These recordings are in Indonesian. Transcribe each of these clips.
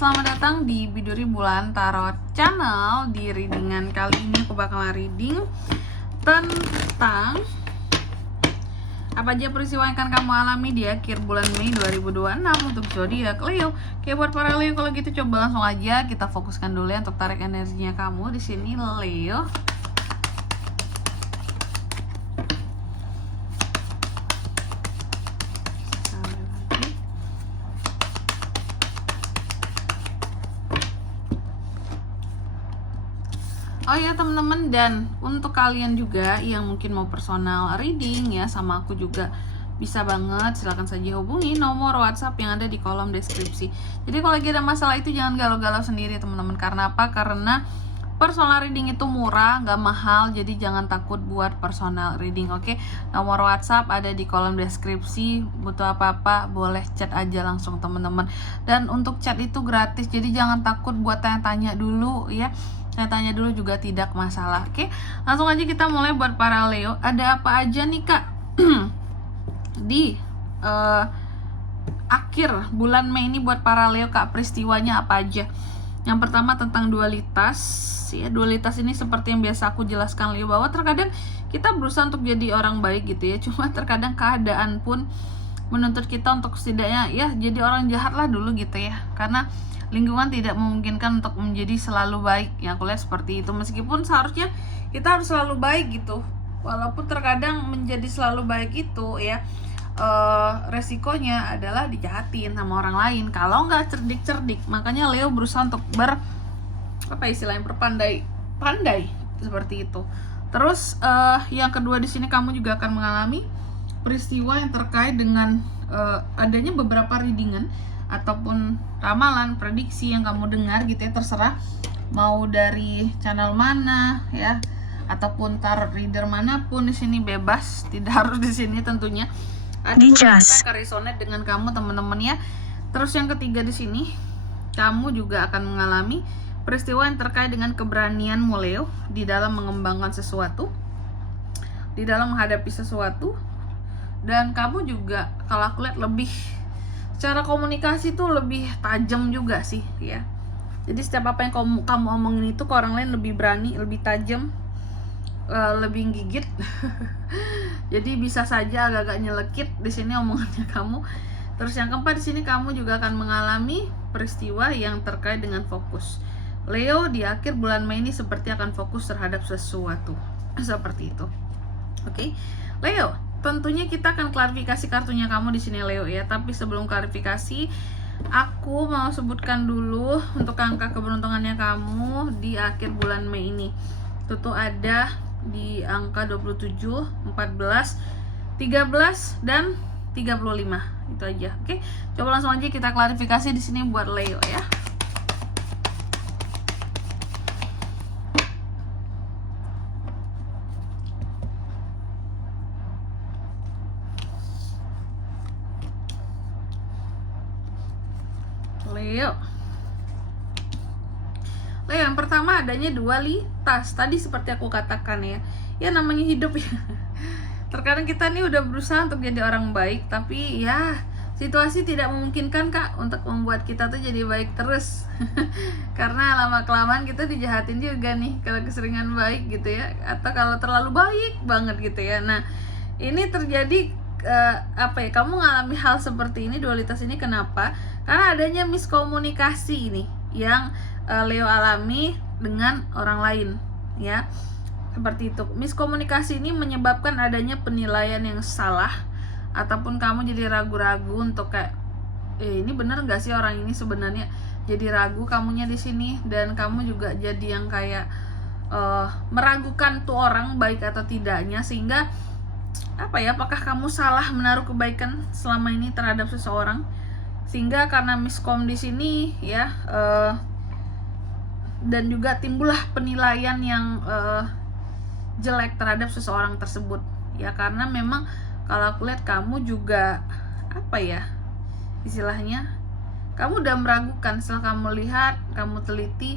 Selamat datang di Biduri Bulan Tarot Channel. Di readingan kali ini aku bakalan reading tentang apa aja peristiwa yang akan kamu alami di akhir bulan Mei 2026 untuk zodiak Leo. Oke, buat para Leo, kalau gitu coba langsung aja kita fokuskan dulu ya untuk tarik energinya kamu di sini Leo. Oh ya teman-teman, dan untuk kalian juga yang mungkin mau personal reading ya sama aku juga bisa banget, silahkan saja hubungi nomor WhatsApp yang ada di kolom deskripsi. Jadi kalau lagi ada masalah itu jangan galau-galau sendiri teman-teman. Karena apa? Karena personal reading itu murah, nggak mahal, jadi jangan takut buat personal reading. Oke, nomor WhatsApp ada di kolom deskripsi. Butuh apa-apa boleh chat aja langsung teman-teman. Dan untuk chat itu gratis, jadi jangan takut buat tanya-tanya dulu ya. Tanya dulu juga tidak masalah. Oke, langsung aja kita mulai buat para Leo. Ada apa aja nih kak di akhir bulan Mei ini buat para Leo kak, peristiwanya apa aja? Yang pertama tentang dualitas ya. Dualitas ini seperti yang biasa aku jelaskan Leo, bahwa terkadang kita berusaha untuk jadi orang baik gitu ya, cuma terkadang keadaan pun menuntut kita untuk setidaknya ya jadi orang jahat lah dulu gitu ya, karena lingkungan tidak memungkinkan untuk menjadi selalu baik. Yang aku lihat seperti itu, meskipun seharusnya kita harus selalu baik gitu, walaupun terkadang menjadi selalu baik itu ya resikonya adalah dijahatin sama orang lain kalau nggak cerdik-cerdik. Makanya Leo berusaha untuk berpandai seperti itu. Terus yang kedua di sini kamu juga akan mengalami peristiwa yang terkait dengan adanya beberapa readingan ataupun ramalan, prediksi yang kamu dengar gitu ya, terserah mau dari channel mana ya, ataupun tarot reader manapun, di sini bebas, tidak harus di sini tentunya. Ada akan resonate dengan kamu teman-teman ya. Terus yang ketiga di sini kamu juga akan mengalami peristiwa yang terkait dengan keberanianmu Leo di dalam mengembangkan sesuatu, di dalam menghadapi sesuatu, dan kamu juga kalau aku lihat lebih cara komunikasi tuh lebih tajam juga sih ya. Jadi setiap apa yang kamu omongin itu ke orang lain lebih berani, lebih tajam, lebih gigit. Jadi bisa saja agak-agak nyelekit di sini omongannya kamu. Terus yang keempat di sini kamu juga akan mengalami peristiwa yang terkait dengan fokus. Leo di akhir bulan Mei ini seperti akan fokus terhadap sesuatu seperti itu. Oke, Leo, tentunya kita akan klarifikasi kartunya kamu di sini Leo ya. Tapi sebelum klarifikasi, aku mau sebutkan dulu untuk angka keberuntungannya kamu di akhir bulan Mei ini. Itu tuh ada di angka 27, 14, 13 dan 35. Itu aja. Oke. Coba langsung aja kita klarifikasi di sini buat Leo ya. Leo, yang pertama adanya dualitas. Tadi seperti aku katakan ya, ya namanya hidup ya. Terkadang kita nih udah berusaha untuk jadi orang baik, tapi ya situasi tidak memungkinkan kak untuk membuat kita tuh jadi baik terus. Karena lama-kelamaan kita dijahatin juga nih kalau keseringan baik gitu ya, atau kalau terlalu baik banget gitu ya. Nah ini terjadi kamu mengalami hal seperti ini, dualitas ini. Kenapa? Karena adanya miskomunikasi ini yang Leo alami dengan orang lain ya, seperti itu. Miskomunikasi ini menyebabkan adanya penilaian yang salah, ataupun kamu jadi ragu-ragu untuk kayak ini bener nggak sih orang ini sebenarnya, jadi ragu kamunya di sini. Dan kamu juga jadi yang kayak meragukan tuh orang baik atau tidaknya, sehingga apakah kamu salah menaruh kebaikan selama ini terhadap seseorang, sehingga karena miskom di sini ya dan juga timbullah penilaian yang jelek terhadap seseorang tersebut ya. Karena memang kalau aku lihat kamu juga istilahnya kamu udah meragukan setelah kamu lihat, kamu teliti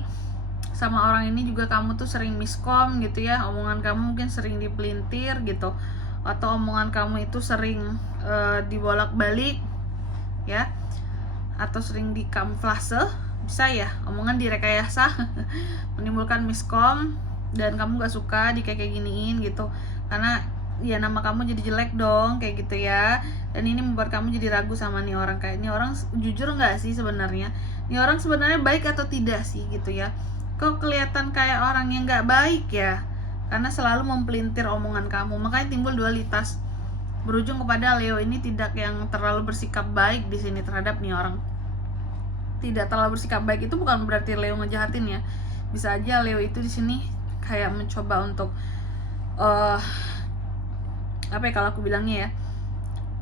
sama orang ini juga. Kamu tuh sering miskom gitu ya, omongan kamu mungkin sering dipelintir gitu, atau omongan kamu itu sering dibolak-balik ya, atau sering dikamuflase bisa ya omongan direkayasa menimbulkan miskom dan kamu gak suka di kayak giniin gitu, karena ya nama kamu jadi jelek dong kayak gitu ya. Dan ini membuat kamu jadi ragu sama nih orang, kayak nih orang jujur nggak sih sebenarnya, nih orang sebenarnya baik atau tidak sih gitu ya. Kok kelihatan kayak orang yang nggak baik ya, karena selalu mempelintir omongan kamu. Makanya timbul dualitas, berujung kepada Leo ini tidak yang terlalu bersikap baik di sini terhadap nih orang. Tidak terlalu bersikap baik itu bukan berarti Leo ngejahatin ya. Bisa aja Leo itu di sini kayak mencoba untuk apa ya kalau aku bilangnya ya,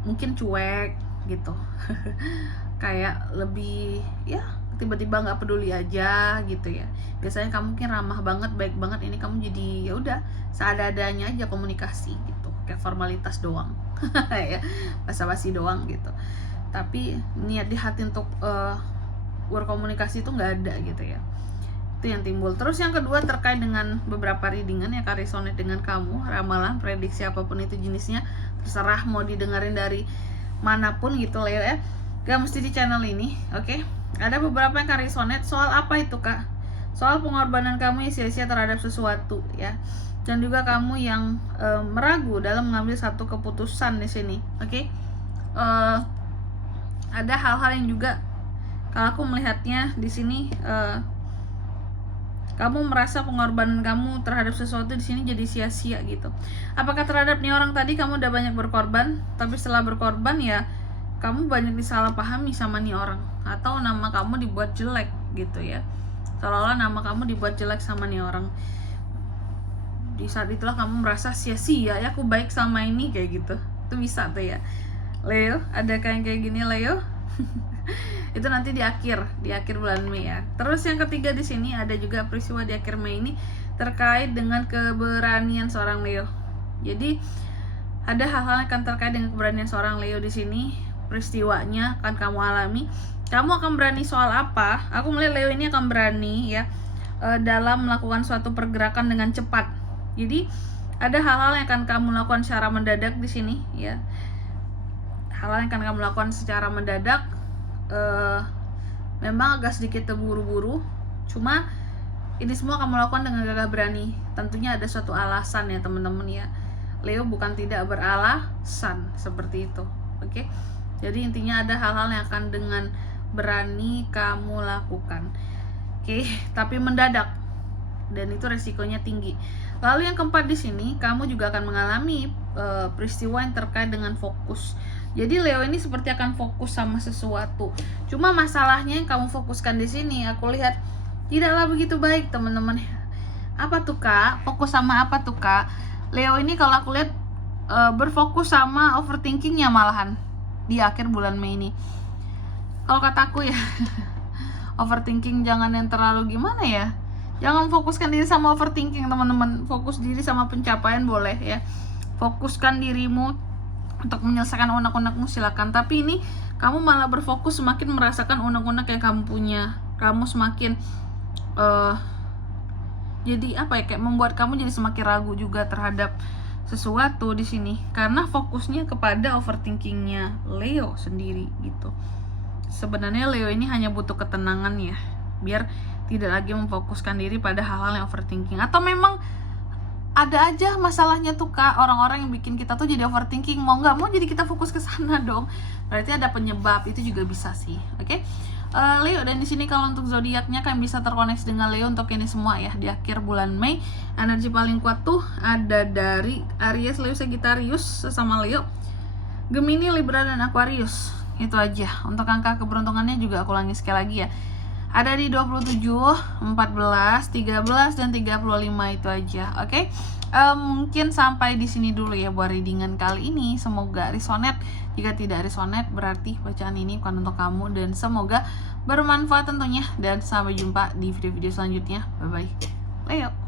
mungkin cuek gitu kayak lebih ya tiba-tiba nggak peduli aja gitu ya. Biasanya kamu mungkin ramah banget, baik banget, ini kamu jadi ya udah seadanya aja komunikasi gitu, kayak formalitas doang ya, basa-basi doang gitu, tapi niat di hati untuk berkomunikasi itu nggak ada gitu ya. Itu yang timbul. Terus yang kedua terkait dengan beberapa readingan yang resonate dengan kamu, ramalan, prediksi apapun itu jenisnya, terserah mau didengerin dari manapun gitu Leo ya, gak mesti di channel ini, oke? Ada beberapa yang resonate soal apa itu kak? Soal pengorbanan kamu yang sia-sia terhadap sesuatu ya, dan juga kamu yang meragu dalam mengambil satu keputusan di sini, oke? Ada hal-hal yang juga kalau aku melihatnya di sini, kamu merasa pengorbanan kamu terhadap sesuatu di sini jadi sia-sia gitu. Apakah terhadap nih orang tadi kamu udah banyak berkorban, tapi setelah berkorban ya kamu banyak disalahpahami sama nih orang, atau nama kamu dibuat jelek gitu ya, seolah-olah nama kamu dibuat jelek sama nih orang. Di saat itulah kamu merasa sia-sia ya, aku baik sama ini kayak gitu. Itu bisa tuh ya Leo, ada kayak gini Leo itu nanti di akhir bulan Mei ya. Terus yang ketiga di sini ada juga peristiwa di akhir Mei ini terkait dengan keberanian seorang Leo. Jadi ada hal-hal yang akan terkait dengan keberanian seorang Leo di sini. Peristiwanya akan kamu alami. Kamu akan berani soal apa? Aku melihat Leo ini akan berani ya dalam melakukan suatu pergerakan dengan cepat. Jadi ada hal-hal yang akan kamu lakukan secara mendadak di sini ya. Hal-hal yang akan kamu lakukan secara mendadak. Memang agak sedikit terburu-buru, cuma ini semua kamu lakukan dengan gagah berani. Tentunya ada suatu alasan ya teman-teman ya. Leo bukan tidak beralasan seperti itu, oke? Jadi intinya ada hal-hal yang akan dengan berani kamu lakukan, oke? Tapi mendadak, dan itu resikonya tinggi. Lalu yang keempat di sini, kamu juga akan mengalami peristiwa yang terkait dengan fokus. Jadi Leo ini seperti akan fokus sama sesuatu. Cuma masalahnya yang kamu fokuskan di sini, aku lihat tidaklah begitu baik teman-teman. Apa tuh kak? Fokus sama apa tuh kak? Leo ini kalau aku lihat berfokus sama overthinkingnya malahan di akhir bulan Mei ini. Kalau kataku ya overthinking jangan yang terlalu gimana ya. Jangan fokuskan diri sama overthinking teman-teman. Fokus diri sama pencapaian boleh ya. Fokuskan dirimu untuk menyelesaikan unek-unekmu silakan, tapi ini kamu malah berfokus semakin merasakan unek-unek yang kamu punya. Kamu semakin jadi apa ya, kayak membuat kamu jadi semakin ragu juga terhadap sesuatu di sini karena fokusnya kepada overthinkingnya Leo sendiri gitu. Sebenarnya Leo ini hanya butuh ketenangan ya, biar tidak lagi memfokuskan diri pada hal-hal yang overthinking. Atau memang ada aja masalahnya tuh kak, orang-orang yang bikin kita tuh jadi overthinking, mau nggak mau jadi kita fokus ke sana dong. Berarti ada penyebab, itu juga bisa sih, oke? Leo, dan di sini kalau untuk zodiaknya kan bisa terkoneksi dengan Leo untuk ini semua ya di akhir bulan Mei. Energi paling kuat tuh ada dari Aries, Leo, Sagittarius sesama Leo, Gemini, Libra, dan Aquarius. Itu aja. Untuk angka keberuntungannya juga aku ulangi sekali lagi ya. Ada di 27, 14, 13, dan 35 itu aja. Oke? Mungkin sampai di sini dulu ya buat readingan kali ini. Semoga resonate. Jika tidak resonate berarti bacaan ini bukan untuk kamu, dan semoga bermanfaat tentunya, dan sampai jumpa di video-video selanjutnya. Bye bye. Leo.